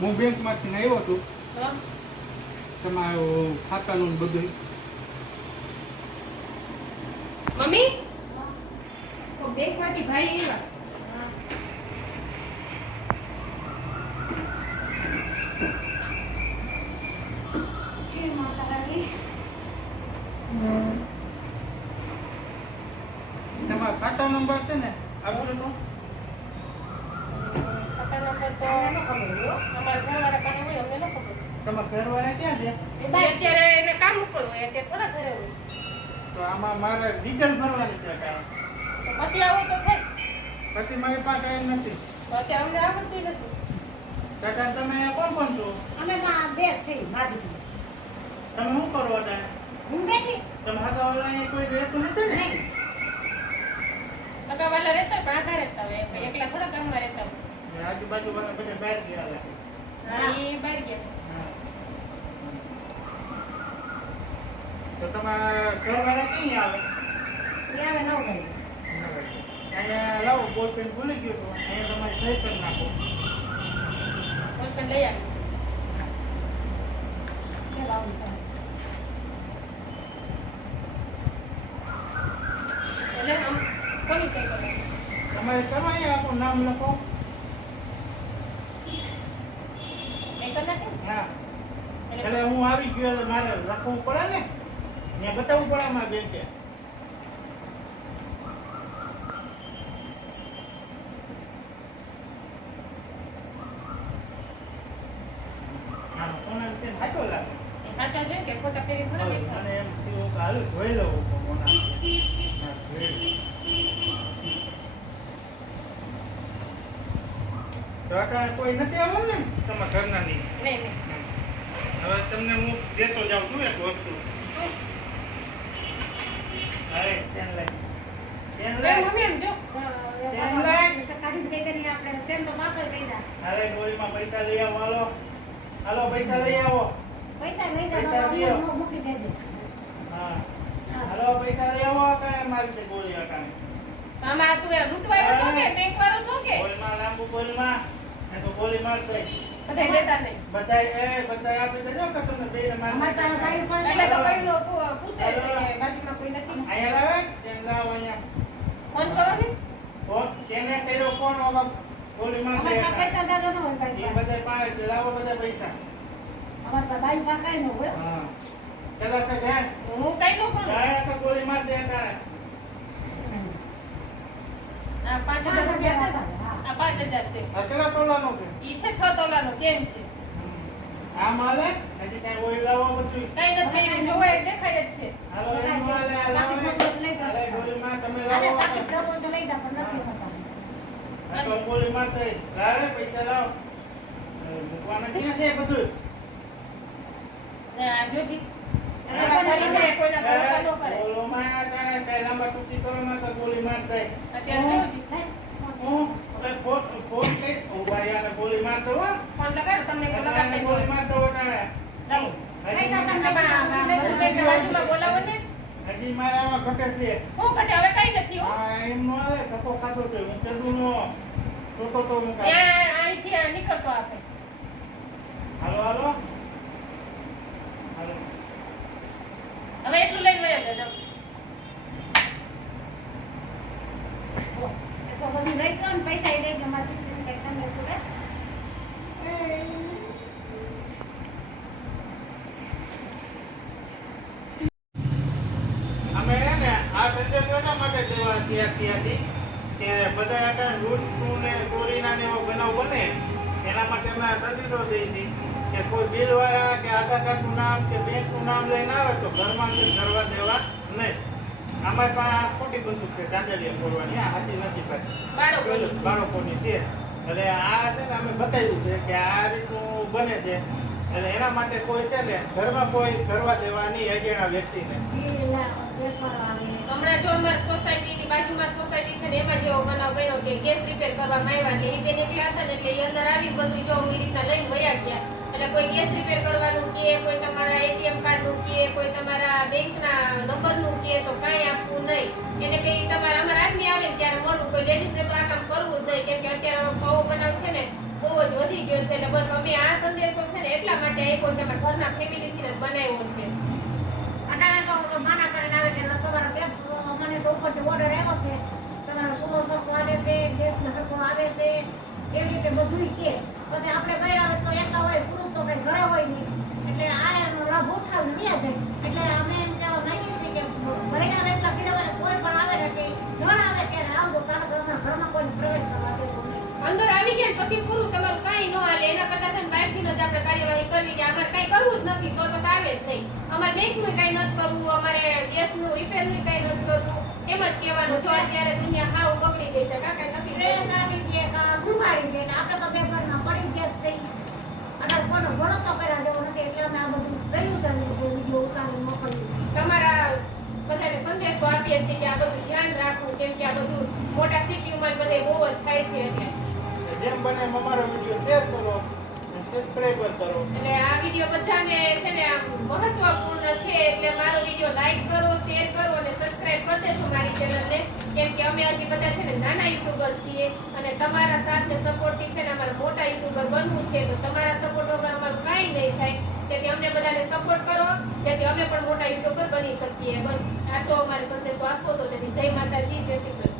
હું બેંકમાંથી આવ્યો છું. તમારું ખાતાનું ને બધું. મમ્મી? બેંકમાંથી ભાઈ આવ્યા. તમારા ખાતા નંબર છે ને આગળ ખાતા પછી મારી પાસે નથી પછી અમને આવડતું નથી. કાકા, તમે કોણ કોણ છો? અમે બે છે મારી તમે શું કરો અત્યારે હું બેઠી તમે હગાવાલા અહીંયા કોઈ રહેતું નથી ને? નહીં અગાવાલા રહેતા પણ આઘા રહેતા હોય એટલે એકલા થોડા ગામમાં રહેતા આજુબાજુ વાળા બધા બહાર ગયા લાગે. હા. એ બહાર ગયા છે. હા. તો તમારા ઘરવાળા ક્યાં આવે? એ આવે નવ વાગે અહીંયા લાવો બોલ પેન ભૂલી ગયો તો. અહીંયા તમારે સહી કરી નાખો. બોલ પણ લઈ આવી? તમારે કરવા આપણું નામ લખો એ કરી નાખે ને? હા. એટલે હું આવી ગયો એટલે મારે લખવું પડે ને? ત્યાં બતાવવું પડે અમારા બેંકે તે ખોટા થયું કે હાલું જોઈ લઉં કોના હા, જોઈ લઉં. તો અટાણે કોઈ નથી આવવાનું ને તમારા ઘરના નહીં નહીં નહીં હવે તમને હું દેતો જાઉં છું એક વસ્તુ અરે પેન લઈ પેન લે મમ્મી એમ જો કેમ લાય? કાઢીને દઈ દઈએ આપણે તેમ તો માથે લઈ જા અરે ગોળીમાં પૈસા લઈ આવો હાલો હાલો પૈસા લઈ આવો પૈસા લઈ જા પૈસા તો દ્યો. અમને મૂકી દેજો હા હાલો પૈસા લઈ આવો કાંઈ મારી તે ગોળી અટાણે આમાં તું એ લૂંટવા તો કે બેંક વાળો તો કે ગોળીમાં લાંબુ ગોળીમાં ને તો ગોળી મારશે બધાય દેતા નહીં. એ આપી દેજો કે તમને માર અમારે તારો ભાઈ એટલે તો કઈ લો પૂછે કે બાજુમાં કોઈ નથી. અહીંયા લાવે? કેમ લાવો અહીંયા. ફોન કરો ને. કોણ કેને કર્યો કોણ ઓલો ગોળી મારશે અમારે પૈસા દાદા ન હોય એ ભાઈ પાસે લાવો બધા પૈસા. અમારે બાઈ પાસે કાંઈ ન હોય. હા. પેલા તો હું કઈ નો કરું. જાય તો ગોળી માર દે આ પાંચ હજાર હજાર રૂપિયા હતા. હા. પાંચ હજાર છે. કેટલા તોલાનો છે? ઈ છે છ તોલાનો ચેન છે. આ માલે? હજી કાંઈ ઓઇલ લાવો બધું કઈ નથી એવું જોવે એ દેખાય જ છે. હાલો એમ માલે આ લાવો. અરે ગોળીમાં તમે લાવો. બાકી પ્રભુ તો લઈ જા પણ નથી હોતા. તો ગોળીમાં તો લાવે પૈસા લાવો. એ મૂકવાના ક્યાં છે બધું ને જોજી. લાંબા ટૂંકી કરોમાં તો ગોળી માર દે અત્યારે હવે કોઈ હજી ઘટે છે. હું ઘટે હવે નથી હો. એમ નો આવે ધક્કો ખાધો છે હું કીધું નો જોતો તો હું કાંઈ. અહીંથી નીકળતો આપે. હાલો હાલો. હાલો. હવે એટલું લઈને વયા જજો એ તો બધું લઈ ગયો ને પૈસા એ લઈ ગયો મારી દીકરીને કંઈ તમે તો લે. અમે હે ને આ સંદેશો એના માટે દેવા તૈયાર થયા હતી કે બધા લૂંટનું ને ચોરીના ને એવો બનાવ બને, એના માટે અમે સંદેશો દઈ કે કોઈ બિલ વાળા કે આધાર કાર્ડનું નામ કે બેંકનું નામ લઈને આવે તો ઘરમાં અંદર કરવા દેવા નહીં. અમારી પાસે ખોટી બંદૂક છે ચાંદલિયા ફોડવાની. આ હાથી નથી બાળકોની છે. એટલે આ છે ને અમે બતાવ્યું છે કે આ રીતનું બને છે. એટલે એના માટે કોઈ છે ને ઘરમાં કોઈ કરવા દેવાની અજાણા વ્યક્તિને. હમણાં જો અમારી સોસાયટીની બાજુમાં સોસાયટી છે ને એમાં જેવો બનાવ કર્યો કે ગેસ રિપેર કરવામાં આવ્યા એટલે એ બેન એકલા હતા ને એટલે એ અંદર આવી બધું જો એ રીતના લઈને વયા ગયા. એટલે કોઈ ગેસ રિપેર કરવાનું કે કોઈ તમારા એટીએમ કાર્ડનું કે કોઈ તમારા બેંકના નંબરનું કે તો કાંઈ નહીં. એને કઈ તમારા અમારા આદમી આવે ને ત્યારે મળવું કોઈ લેડીઝને તો આ કામ કરવું જ નહીં. કેમ કે અત્યારે પાવો બનાવ છે ને, બહુ જ વધી ગયો છે એટલે બસ અમે આ સંદેશો છે ને એટલા માટે આપ્યો છે અમારા ઘરના ફેમિલીથી બનાવ્યો છે. અટાણે તો માના કરીને આવે કે તમારો ગેસ મને તો ઉપરથી ઓર્ડર આવ્યો છે. તમારો સુલો સરખો આવે છે ગેસ સરખો આવે છે. એવી રીતે બધુંય કે. પછી આપણે બહાર આવે તો એકલા હોય પૂરું તો કઈ ઘરે હોય નહીં. એટલે આ લાભ ઉઠાવી જાય. એટલે અમે ને પછી પૂરું તમારું કાંઈ ન હાલે. એના કરતા છે ને બહારથી જ આપણે કાર્યવાહી કરવી કે અમારે કાંઈ કરવું જ નથી તો પછી આવે જ નહીં. અમારે બેંકનું કાંઈ નથી કરવું અમારે ગેસનું રિપેરનું કાંઈ નથી કરવું. એમ જ કહેવાનું. છો અત્યારે દુનિયા હાવ બગડી ગઈ છે કાંઈ નથી આડી છે આપણે તો બે ઘરમાં પડી ગયા થઈ અને કોનો ભરોસો કર્યા જેવો નથી એટલે અમે આ બધું કર્યું છે વીડિયો ઉતારી મોકલ્યું તમારા બધાને સંદેશો આપીએ છીએ કે આ બધું ધ્યાન રાખવું કેમ કે આ બધું મોટા સિટીઓમાં બધે બહુ જ થાય છે એટલે જેમ બને એમ અમારો વીડિયો શેર કરો અને સબસ્ક્રાઇબ કરો. એટલે આ વીડિયો બધાને છે ને મહત્વપૂર્ણ છે, એટલે મારો વીડિયો લાઈક કરો શેર કરો અને સબસ્ક્રાઇબ કરી દેજો મારી ચેનલને કેમ કે અમે હજી બધા છે ને નાના યુટ્યુબર છીએ અને તમારા સાથ સપોર્ટથી છે ને અમારે મોટા યુટ્યુબર બનવું છે, તો તમારા સપોર્ટ વગર અમારું કાંઈ નહીં થાય. તેથી અમને બધાને સપોર્ટ કરો જેથી અમે પણ મોટા યુટ્યુબર બની શકીએ. બસ, આટલો અમારે સંદેશો આપવો હતો તેથી જય માતાજી, જય શ્રી કૃષ્ણ.